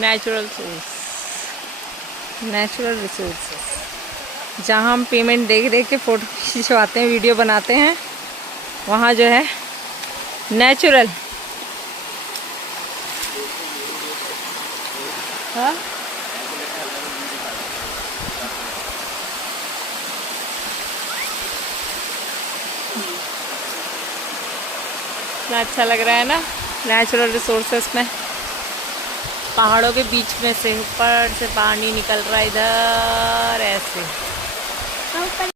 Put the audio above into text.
Natural resources, जहाँ हम payment देख देख के फ़ोटो खिंचवाते हैं, वीडियो बनाते हैं, वहाँ जो है नेचुरल। हाँ इतना अच्छा लग रहा है ना नेचुरल रिसोर्सेस में। पहाड़ों के बीच में से ऊपर से पानी निकल रहा है इधर ऐसे।